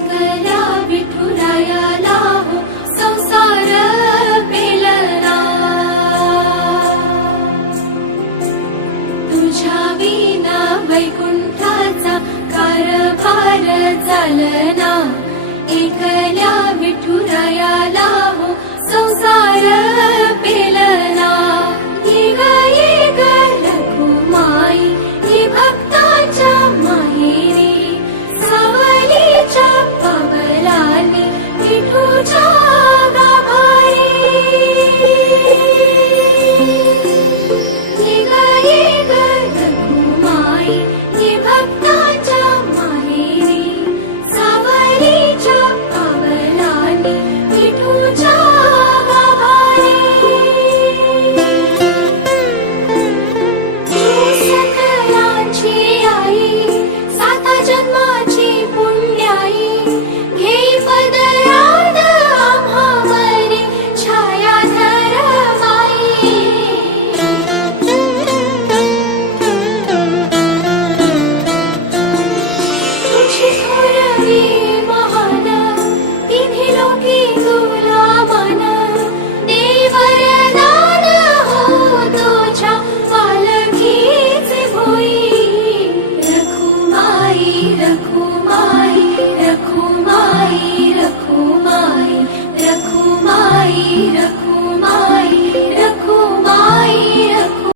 एकल्या विठुरायाला हो संसार पेलना, तुझ्या विना वैकुंठाचा कारभार चालना, एकल्या विठुरायाला हो संसार पेलना। ये ग रखुमाई ही भक्ताच्या माहेरी, सावलीच्या पावलांनी विठूच्या